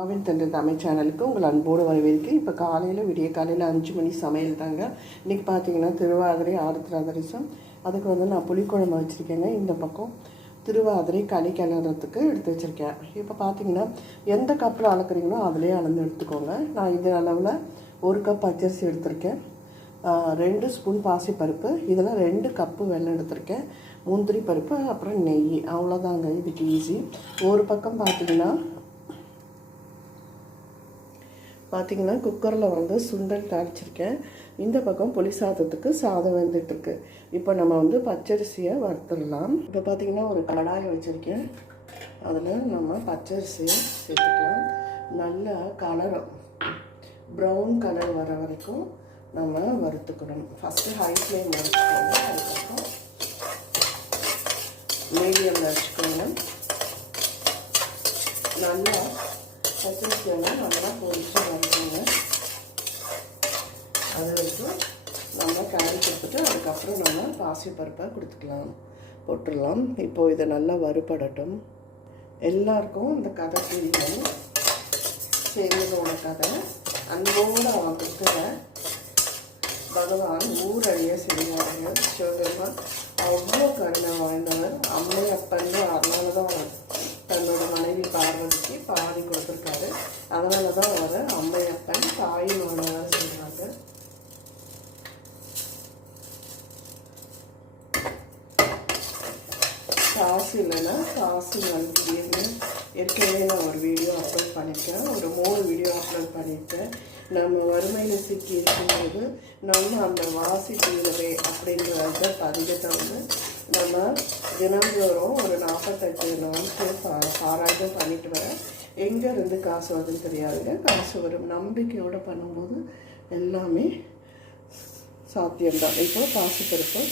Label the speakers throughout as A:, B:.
A: ஆவின் தந்தை தமிழ் சேனலுக்கு உங்கள் அன்போடு வரவேற்கு இப்போ காலையில் விடிய காலையில் அஞ்சு மணி சமையல் தாங்க. இன்றைக்கி பார்த்தீங்கன்னா திருவாதிரை ஆருத்ராதரிசம் அதுக்கு வந்து நான் புளிக்குழம்பு வச்சுருக்கேங்க. இந்த பக்கம் திருவாதிரை களி கிளறதுக்கு எடுத்து வச்சுருக்கேன். இப்போ பார்த்தீங்கன்னா எந்த கப்பில் அளக்குறீங்களோ அதிலே அளந்து எடுத்துக்கோங்க. நான் இந்த அளவில் ஒரு கப் பச்சரிசி எடுத்திருக்கேன். ரெண்டு ஸ்பூன் பாசிப்பருப்பு. இதில் ரெண்டு கப்பு வெள்ளம் எடுத்திருக்கேன். முந்திரி பருப்பு அப்புறம் நெய். அவ்வளோதாங்க இதுக்கு ஈஸி ஒரு பக்கம் பார்த்தீங்கன்னா பார்த்தீங்கன்னா குக்கரில் வந்து சுண்டல் தாளிச்சிருக்கேன். இந்த பக்கம் புளி சாதத்துக்கு சாதம் வந்துட்டுருக்கு. இப்போ நம்ம வந்து பச்சரிசியை வறுத்துடலாம். இப்போ பார்த்தீங்கன்னா ஒரு கடாயை வச்சுருக்கேன். அதில் நம்ம பச்சரிசியை சேர்த்துக்கலாம். நல்லா கலர் ப்ரௌன் கலர் வர வரைக்கும் நம்ம வறுத்துக்கணும். ஃபஸ்ட்டு ஹை ஃப்ளேம் வறுத்துக்கோங்க. அதுக்கப்புறம் மீடியமில் வச்சுக்கோங்க. நல்லா பச்சரிசியெல்லாம் நல்லா பொரிச்சு வறுக்கோங்க அது வரைக்கும் நம்ம காய் கொடுத்துட்டு அதுக்கப்புறம் நம்ம பாசிப்பருப்பை கொடுத்துக்கலாம். போட்டுடலாம். இப்போது இதை நல்லா வறுபடட்டும். எல்லாருக்கும் இந்த கதை தெரியும். சேர்ந்ததோட கதை. அன்போடு அவன் கொடுக்குற பகவான் ஊரழிய செய்வாங்க சிவபெருமான் அவ்வளோ கருணை வாழ்ந்தவர் அம்மை அப்பன்னு அதனால தான் தன்னோட மனைவி பார்வதிக்கு பாடி கொடுத்துருக்காரு. அதனால தான் அவர் அம்மை அப்பன் தாய் சொல்கிறாங்க காசு இல்லைன்னா காசு நல்கியன்னு ஏற்கனவே நான் ஒரு வீடியோ அப்லோட் பண்ணியிருக்கேன். ஒரு மூணு வீடியோ அப்லோட் பண்ணியிருக்கேன். நம்ம வறுமையில் சிக்கி இருக்கும்போது நம்ம அந்த வாசி தீரவே அப்படின்ற பதிகத்தை வந்து நம்ம தினந்தோறும் ஒரு நாற்பத்தஞ்சு நாளுக்கு பா பாராட்டம் பண்ணிட்டு வரேன் எங்கேருந்து காசு வருதுன்னு தெரியாதுங்க. காசு வரும். நம்பிக்கையோடு பண்ணும்போது எல்லாமே சாத்தியம்தான். இப்போ காசு பருப்பு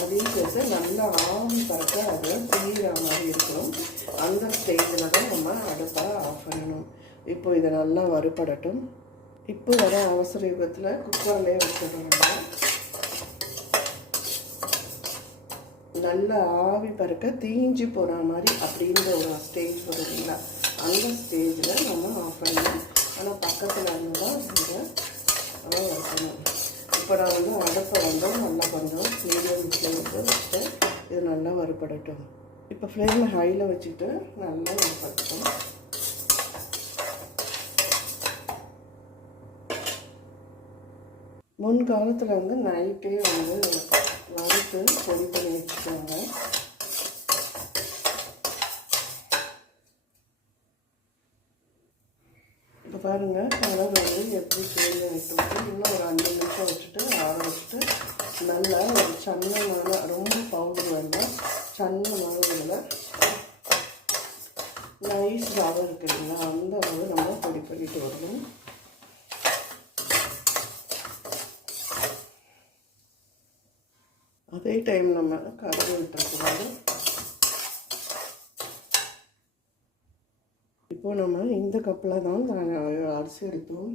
A: அதையும் சேர்த்து நல்லா ஆவி பறக்க அதை தீர மாதிரி இருக்கணும் அந்த ஸ்டேஜில் தான் நம்ம அடுப்பை ஆஃப் பண்ணணும். இப்போ இதை நல்லா வறுபடட்டும். இப்போ வர அவசர யுகத்தில் குக்கர்லேயே வச்சிடணும் நல்லா ஆவி பறக்க தீஞ்சு போகிற மாதிரி அப்படின்ற ஒரு ஸ்டேஜ் வருதுங்களா அந்த ஸ்டேஜில் நம்ம ஆஃப் பண்ணணும் ஆனால் பக்கத்தில் இருந்தால் தான் இதை வைக்கணும் இப்போ நான் வந்து அடுப்பை வந்து நல்லா கொஞ்சம் மீடியம் ஃப்ளேமுக்கு வச்சுட்டு இது நல்லா வறுபடட்டும். இப்போ ஃப்ளேமை ஹையில் வச்சுட்டு நல்லா வறுபடட்டும் முன் காலத்தில் வந்து நைட்டே வந்து வறுத்து பொடி பண்ணி வச்சுக்கோங்க. இப்போ பாருங்கள் கலர் வந்து எப்படி சேஞ்ச் ஆகிட்டு இன்னும் ஒரு அஞ்சு நிமிஷம் வச்சுட்டு ஆற வச்சுட்டு நல்லா ஒரு சன்னமான ரொம்ப பவுடர் வேண்டாம் சன்னமான இதில் நைஸ் ரவை இருக்குதுங்களா இல்லைங்களா? அந்த அளவு நம்ம பொடி பண்ணிட்டு வரணும். டைம் நம்ம கறி விட்டுறக்கூடாது இப்போ நம்ம இந்த கப்பில் தான் நாங்கள் அரிசி எடுத்தோம்.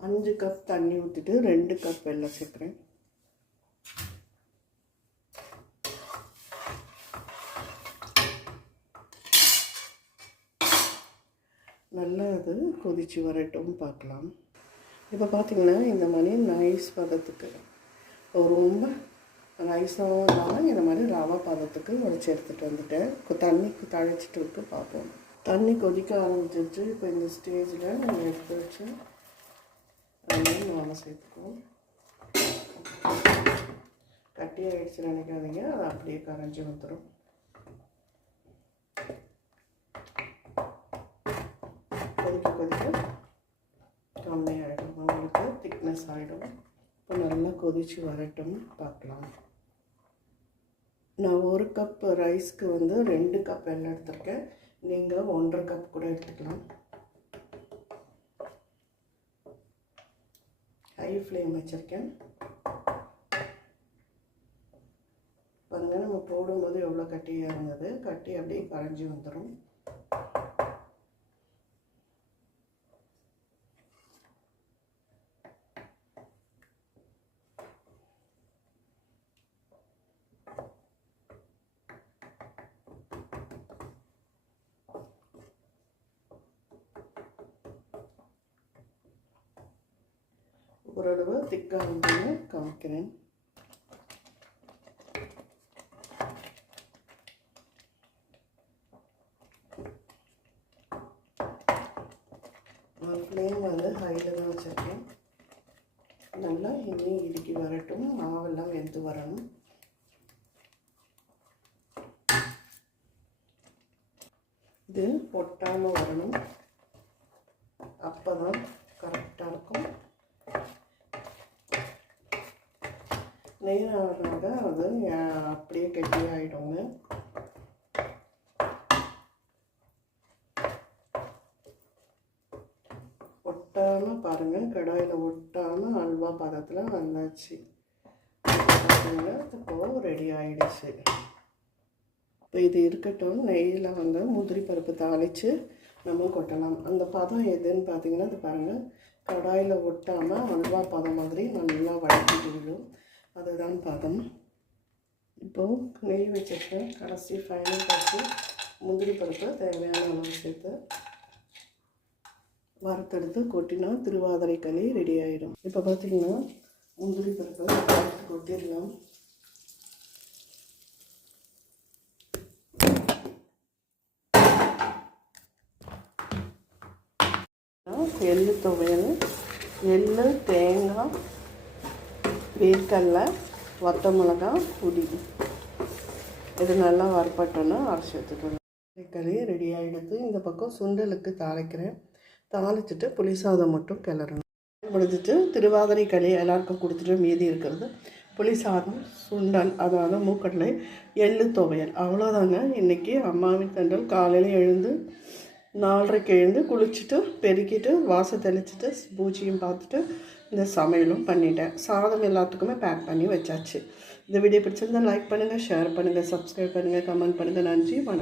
A: அஞ்சு கப் தண்ணி ஊற்றிட்டு ரெண்டு கப் எல்லாம் சேர்க்குறேன். நல்லா அது கொதிச்சு வரட்டும் பார்க்கலாம். இப்போ பார்த்தீங்கன்னா இந்த மாதிரி நைஸ் பதத்துக்கு ரொம்ப நைஸாகவும் இல்லாமல் இந்த மாதிரி ரவா பதத்துக்கு உடச்சி எடுத்துகிட்டு வந்துட்டேன். தண்ணி தழைச்சிட்டு விட்டு பார்ப்போம். தண்ணி கொதிக்க ஆரம்பிச்சிருச்சு. இப்போ இந்த ஸ்டேஜில் நம்ம எடுத்து வச்சு அதையும் நாம சேர்த்துக்குவோம். கட்டி ஆயிடுச்சு நினைக்காதீங்க. அது அப்படியே கரைஞ்சி வந்துடும் கொதிக்க கொதிக்க கம்மி ஆகிடும் உங்களுக்கு திக்னஸ் ஆகிடும் இப்போ நல்லா கொதிச்சு வரட்டும். பார்க்கலாம். நான் ஒரு கப் ரைஸ்க்கு வந்து ரெண்டு கப் எண்ணெய் எடுத்திருக்கேன். நீங்கள் ஒன்றரை கப் கூட எடுத்துக்கலாம். ஹை ஃப்ளேம் வச்சுருக்கேன். பாருங்கள் நம்ம போடும்போது எவ்வளோ கட்டியாக இருந்தது. கட்டி அப்படியே கரைஞ்சி வந்துடும் ஓரளவு திக்காக வந்து காமிக்கிறேன். ஃப்ளேம் வந்து ஹையில் தான் வச்சுருக்கேன். நல்லா இன்னும் இடுக்கி வரட்டும். மாவெல்லாம் வெந்து வரணும். இது பொட்டாமல் வரணும். அப்போ தான் கரெக்டாக இருக்கும். நேராக அது அப்படியே கெட்டி ஒட்டாமல் பாருங்கள் கடாயில் ஒட்டாமல் அல்வா பதத்தில் வந்தாச்சு. பார்த்தீங்கன்னா இப்போ ரெடி ஆகிடுச்சு இப்போ இது இருக்கட்டும் நெய்யில் வந்து முதிரி பருப்பு தாளித்து நம்ம கொட்டலாம். அந்த பதம் எதுன்னு பார்த்தீங்கன்னா அது பாருங்கள் கடாயில் ஒட்டாமல் அல்வா பதம் மாதிரி நல்லா வழக்கிட்டு விடும். அதுதான் பதம். இப்போது நெய் வச்சுருக்கேன் கடைசி ஃபைனல் பார்த்து முந்திரி பருப்பு தேவையான அளவு சேர்த்து வறுத்தெடுத்து கொட்டினா திருவாதிரை களி ரெடி ஆகிடும் இப்போ பார்த்திங்கன்னா முந்திரி பருப்பு வறுத்து கொட்டிடலாம். எள்ளு துவையல் எள்ளு தேங்காய் வேர்க்கடலை வத்த மிளகா புளி. இது நல்லா வறுப்பட்டோன்னா அரைச்சி வச்சுக்கணும் களி ரெடி ஆகிடுது இந்த பக்கம் சுண்டலுக்கு தாளிக்கிறேன். தாளிச்சிட்டு புளி சாதம் மட்டும் கிளறணும். முடிஞ்சிட்டு திருவாதிரை களி எல்லாருக்கும் கொடுத்துட்டு மீதி இருக்கிறது. புளி சாதம் சுண்டல் அதாவது மூக்கடலை எள்ளு துவையல். அவ்வளோதாங்க இன்றைக்கி அம்மாவின் தண்டல் காலையில் எழுந்து நாலரைக்கு எழுந்து குளிச்சுட்டு பெருக்கிட்டு வாசல் தெளிச்சிட்டு பூஜையும் பார்த்துட்டு இந்த சமையலும் பண்ணிட்டேன். சாதம் எல்லாத்துக்குமே பேக் பண்ணி வச்சாச்சு. இந்த வீடியோ பிடிச்சிருந்தா லைக் பண்ணுங்கள் ஷேர் பண்ணுங்கள் சப்ஸ்கிரைப் பண்ணுங்கள் கமெண்ட் பண்ணுங்கள் நன்றி வணக்கம்.